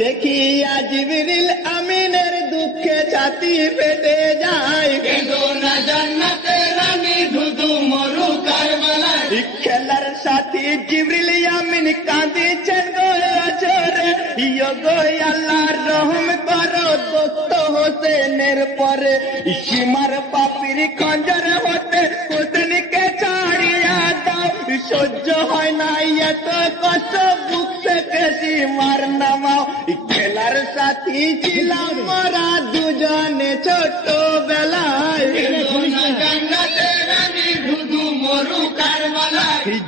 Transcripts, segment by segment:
দেখি আজবিরিল আমিনের দুঃখে ছাতি ফেটে যায়। কেঁদো না জান্নাতে রানী ধুধু মরু কারবালায়। খেলার সাথী জিবরিল আমিন কাঁদিছেন গো আজরে ইয়ো গো আল্লাহ রহম করো দোস্ত হোসেনের পরে। সীমার পাপির খঞ্জর সহ্য হয় না এত কষ্ট বুক থেকে সীমার নামাও। খেলার সাথী ছিলাম মোরা দুজনে ছোট বেলায় কেঁদো না মরু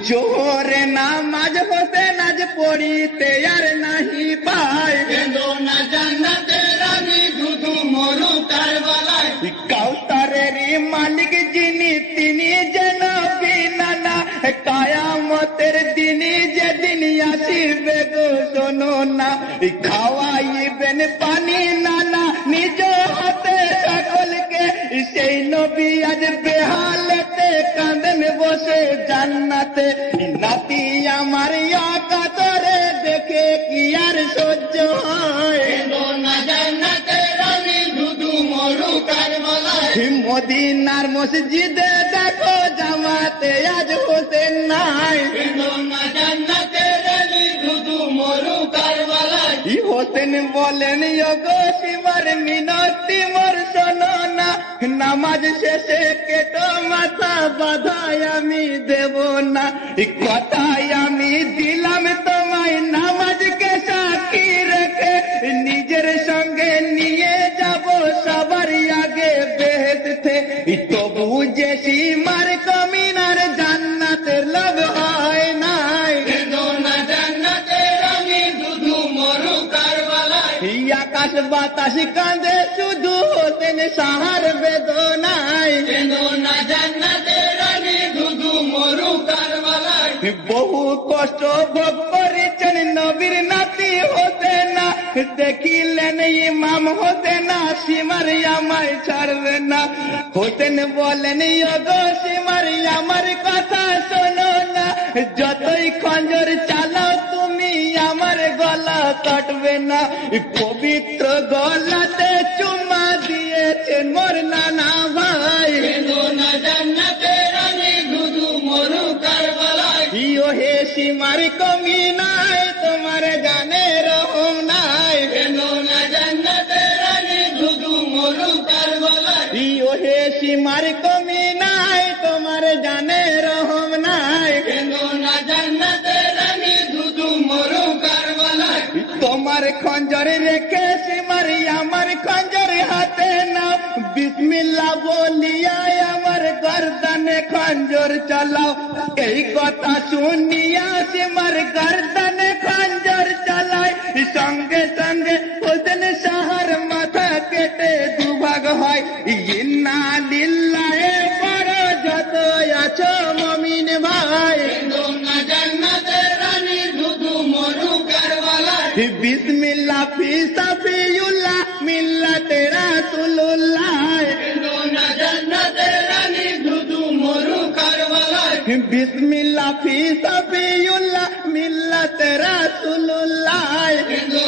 জোরে নামাজ হোসেন আজ পড়িতে আর নাহি পায়। না জান্নাতে রানী ধুধু মরু কারবালায় কাউতারের মালিক যেন খাওয়াইবেন পানি নানা নিজ হাতে সকলকে সেই নবী আজ বেহালেতে কাঁদেন বসে জান্নাতে। নাতি আমার কাতরে দেখে কি আর সহ্য হয়? মদিনার মসজিদে দেখো জামাতে আজ হোসেন নাই। বলেন গো শিবর মিনতি মোর শোনো নামাজ শেষে কেটো মাথা বাধাই আমি দেব না। ই কথাই আমি দিলাম তোমায়, নামাজকে সাক্ষী রেখে নিজের সঙ্গে নিয়ে যাব সবার আগে বেহেতে তবু যে সীমার কমিনার এই আকাশ বাতাস কাঁদে শুধু হোসেন সাহার বেদনায়। কেঁদো না জান্নাতে রানী ধুধু মরু কারবালায়। বহু কষ্ট ভোগ করেছেন নবীর নাতি হতে না দেখিলেন ইমাম হতে না সীমার আমায় ছাড়বে না। হোসেন বলেন সীমার আমার কথা শোনো না। যতই খঞ্জর আমার গলা কাটবে না। পবিত্র গলাতে চুমা দিয়েছে মোর নানা ভাই। হে সীমার কমি নাই রেখে সীমার আমার খঞ্জর হাতে নাও বিসমিল্লা বলিয়া আমার গর্দানে খঞ্জর চালাও এই কথা শুনিয়া সীমার গর্দানে খঞ্জর চালায় সঙ্গে সঙ্গে হোসেন সাহার মাথা কেটে দুভাগ হয় ইন্না লিল্লাহে বড় যত আছো মমিন ভাই কেঁদো বিসমিল্লা ফি সাফিউল্লাহ মিল্লাতে রাসূলুল্লাহ কেঁদো